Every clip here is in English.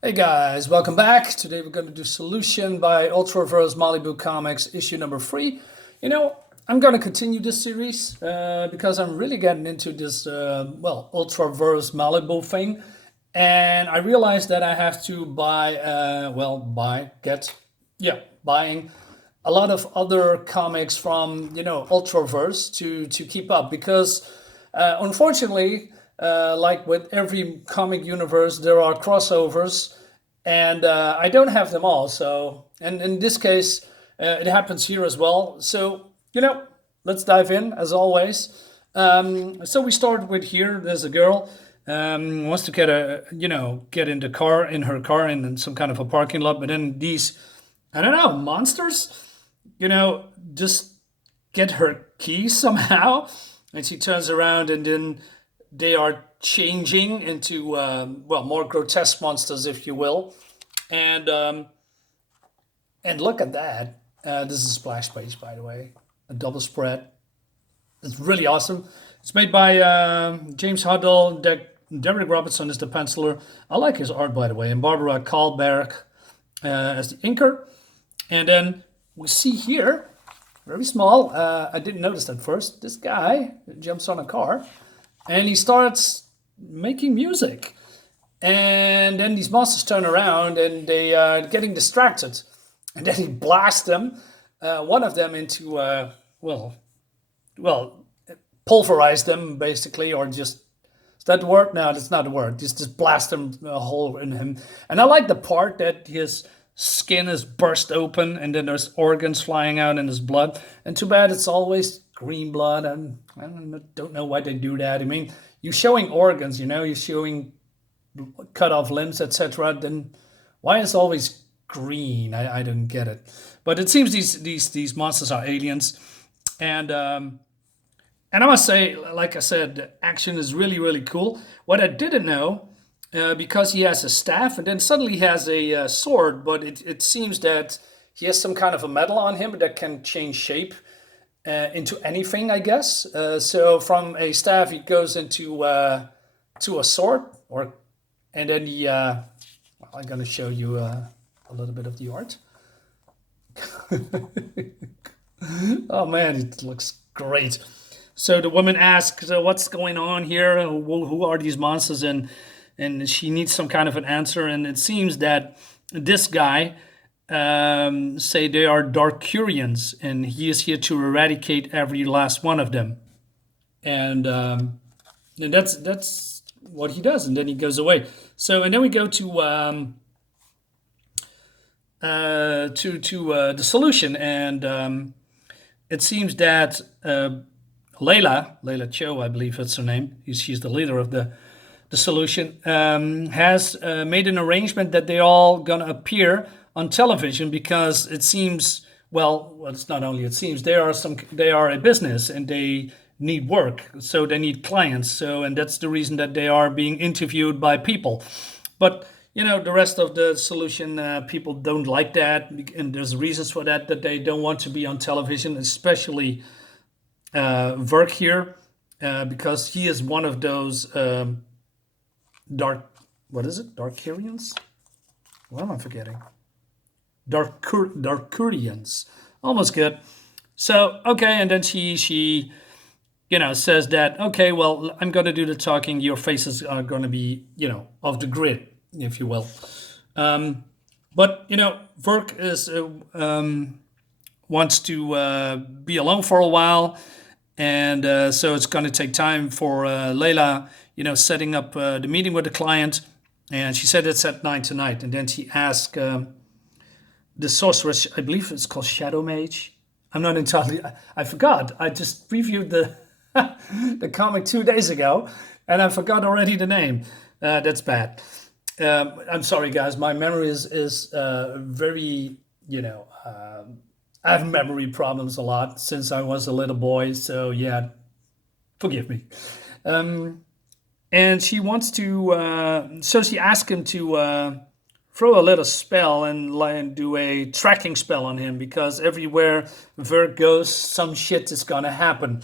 Hey guys, welcome back. Today we're going to do Solution by Ultraverse Malibu Comics, issue number 3. I'm going to continue this series because I'm really getting into this, Ultraverse Malibu thing. And I realized that I have to buying a lot of other comics from, Ultraverse to keep up because unfortunately, like with every comic universe, there are crossovers, and I don't have them all. So, and in this case, it happens here as well. So, let's dive in as always. So we start with here. There's a girl wants to get in the car, in her car, in some kind of a parking lot, but then these, I don't know, monsters, just get her keys somehow, and she turns around, and then they are changing into more grotesque monsters, if you will, and look at that. This is a splash page, by the way, a double spread. It's really awesome. It's made by James Huddle. Derek Robertson is the penciler. I like his art, by the way, and Barbara Karlberg as the inker. And then we see here, very small. I didn't notice that first. This guy jumps on a car and he starts making music. And then these monsters turn around and they are getting distracted. And then he blasts them, one of them into, pulverize them basically, or just, is that the word? No, that's not the word. Just blast them a hole in him. And I like the part that his skin is burst open and then there's organs flying out in his blood. And too bad it's always green blood, and I don't know why they do that. I mean, you're showing organs, you're showing cut off limbs, etc. Then why is it always green? I don't get it. But it seems these monsters are aliens, and I must say, like I said, the action is really really cool. What I didn't know, because he has a staff and then suddenly he has a sword, but it seems that he has some kind of a metal on him that can change shape into anything, I guess. So from a staff, he goes into to a sword, and then I'm gonna show you a little bit of the art. Oh man, it looks great. So the woman asks, "What's going on here? Who are these monsters?" And she needs some kind of an answer. And it seems that this guy say they are Darkurians, and he is here to eradicate every last one of them. And that's what he does, and then he goes away. So, and then we go to the solution, and it seems that Layla Cho, I believe that's her name. She's the leader of the solution. Has made an arrangement that they all gonna appear on television because it seems, it's not only it seems, they are a business and they need work, so they need clients. So, and that's the reason that they are being interviewed by people. But the rest of the solution people don't like that, and there's reasons for that they don't want to be on television, especially Vurk here, because he is one of those Darkurians? What am I forgetting? Darkurians. Almost good. So, okay, and then she says that, okay, well, I'm going to do the talking. Your faces are going to be, off the grid, if you will. But, Vurk is wants to be alone for a while. And so it's going to take time for Layla, setting up the meeting with the client. And she said it's at 9 tonight. And then she asked the sorceress, I believe it's called Shadowmage. I'm not entirely, I forgot. I just previewed the the comic 2 days ago, and I forgot already the name. That's bad. I'm sorry, guys. My memory is very, I have memory problems a lot since I was a little boy. So yeah, forgive me. And she wants to, so she asked him to throw a little spell and do a tracking spell on him, because everywhere Vurk goes, some shit is gonna happen.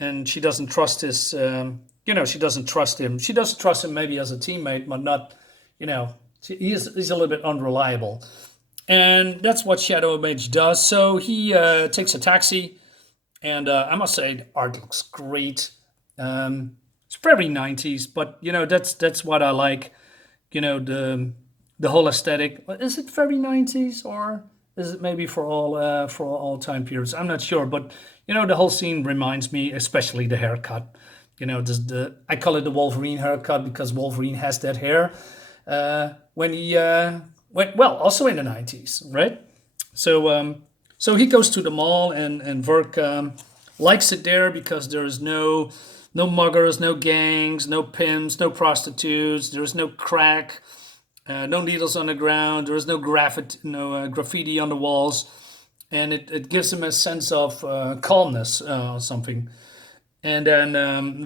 And she doesn't trust his, she doesn't trust him. She doesn't trust him maybe as a teammate, but not, he's a little bit unreliable. And that's what Shadowmage does. So he takes a taxi, and I must say the art looks great. It's very 90s, but that's what I like. The whole aesthetic. Is it very 90s, or is it maybe for all time periods? I'm not sure, but the whole scene reminds me, especially the haircut. I call it the Wolverine haircut because Wolverine has that hair when he went well, also in the 90s, right? So he goes to the mall, and Vurk likes it there because there's no muggers, no gangs, no pimps, no prostitutes. There's no crack, no needles on the ground. There is no graffiti on the walls, and it gives him a sense of calmness or something. And then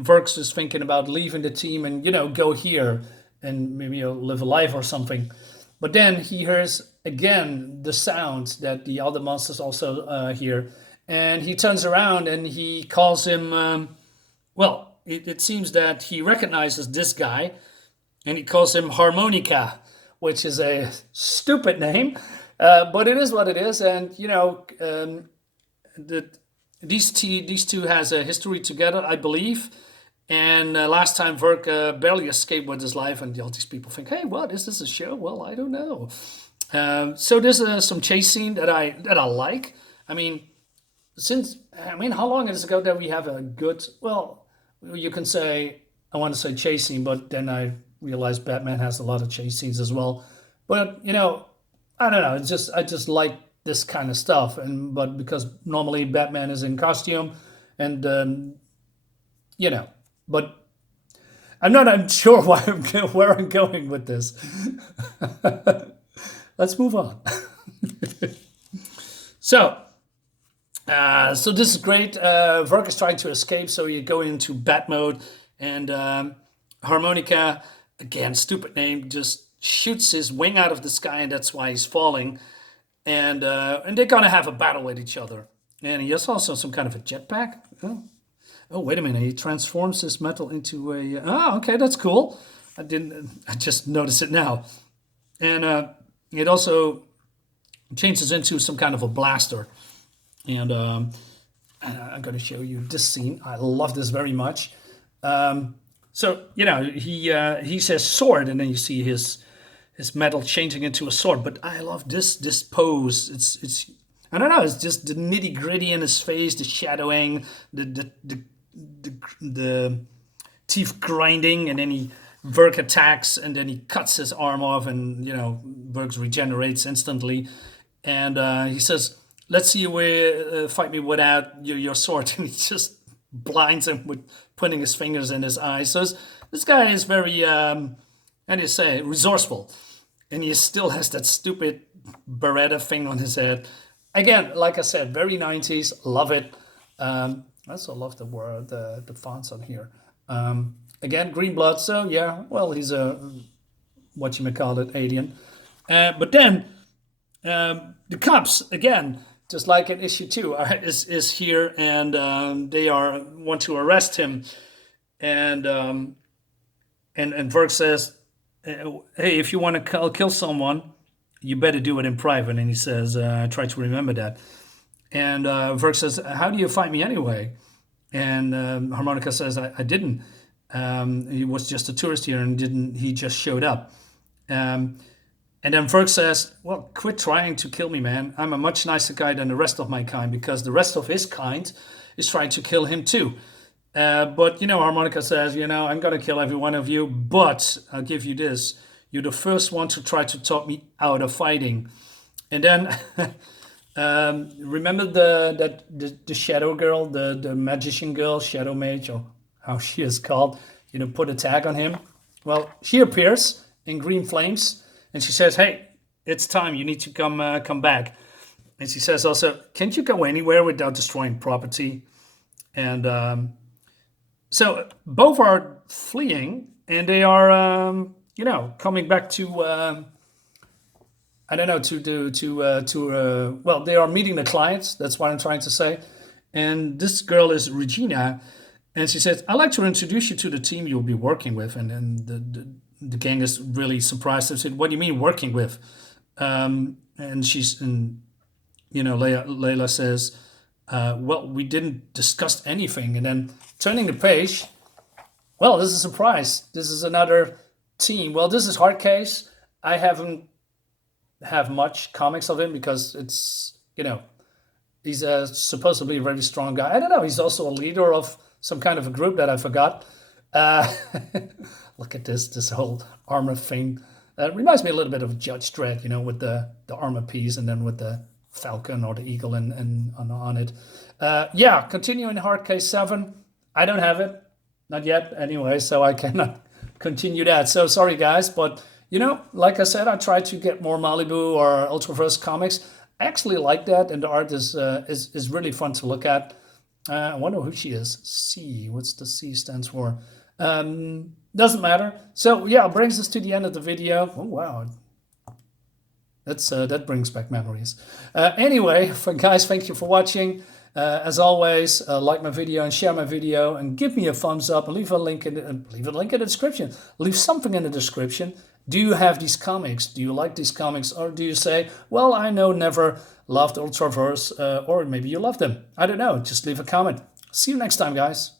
Vurks is thinking about leaving the team and go here and maybe live a life or something. But then he hears again the sounds that the other monsters also hear, and he turns around and he calls him. It seems that he recognizes this guy, and he calls him Harmonica, which is a stupid name, but it is what it is. And these two has a history together, I believe. And last time Vurk barely escaped with his life, and all these people think, "Hey, what is this a show?" Well, I don't know. So there's some chase scene that I like. I mean, how long is it ago that we have a good? Well, you can say I want to say chase scene, but then I realized Batman has a lot of chase scenes as well. But I don't know. I just like this kind of stuff, but because normally Batman is in costume, and but I'm not sure where I'm going with this. Let's move on. So this is great. Vurk is trying to escape, so you go into bat mode, and Harmonica, again, stupid name, just shoots his wing out of the sky, and that's why he's falling. And they're gonna have a battle with each other. And he has also some kind of a jetpack. Oh, wait a minute! He transforms his metal into a. Oh, okay, that's cool. I just noticed it now. And it also changes into some kind of a blaster. And I'm going to show you this scene. I love this very much. So he says sword, and then you see his metal changing into a sword. But I love this pose. It's I don't know. It's just the nitty gritty in his face, the shadowing, the teeth grinding, and then Vurk attacks, and then he cuts his arm off, and Vurk regenerates instantly, and he says, "Let's see you fight me without your sword," and he just blinds him with putting his fingers in his eyes. So this guy is very, how do you say, resourceful, and he still has that stupid Beretta thing on his head. Again, like I said, very 90s, love it. I also love the fonts on here. Again, green blood, so yeah, well, he's a, whatchamacallit, alien. But then, the cops, again, just like in issue 2, is here, and they want to arrest him. And Vurk says, "Hey, if you want to kill someone, you better do it in private." And he says, "Try to remember that." And Vurk says, "How do you fight me anyway?" And Harmonica says, I didn't. He was just a tourist here, and he just showed up." And then Vurk says, "Well, quit trying to kill me, man. I'm a much nicer guy than the rest of my kind, because the rest of his kind is trying to kill him too." But Harmonica says, "I'm going to kill every one of you, but I'll give you this. You're the first one to try to talk me out of fighting." And then remember the shadow girl, the magician girl, Shadowmage, or how she is called, put a tag on him. Well, she appears in green flames, and she says, "Hey, it's time. You need to come back." And she says also, "Can't you go anywhere without destroying property?" And so both are fleeing, and they are, coming back to. I don't know, well, they are meeting the clients. That's what I'm trying to say. And this girl is Regina, and she says, "I'd like to introduce you to the team you'll be working with." And then the gang is really surprised. I said, "What do you mean working with?" And Layla says, "Well, we didn't discuss anything." And then turning the page, well, this is a surprise. This is another team. Well, this is Hardcase. I haven't have much comics of him because it's, he's a supposedly a very strong guy. I don't know. He's also a leader of some kind of a group that I forgot. Look at this whole armor thing. It reminds me a little bit of Judge Dredd, with the armor piece and then with the falcon or the eagle and on it. Yeah, continuing Hardcase 7. I don't have it. Not yet, anyway, so I cannot continue that. So sorry, guys, but, like I said, I try to get more Malibu or Ultraverse comics. I actually like that, and the art is really fun to look at. I wonder who she is. C. What's the C stands for? Doesn't matter. So yeah, it brings us to the end of the video. Oh wow, that brings back memories. Anyway, guys, thank you for watching. As always, like my video and share my video and give me a thumbs up and leave a link in the description. Leave something in the description. Do you have these comics? Do you like these comics? Or do you say, well, I never loved Ultraverse, or maybe you love them? I don't know. Just leave a comment. See you next time, guys.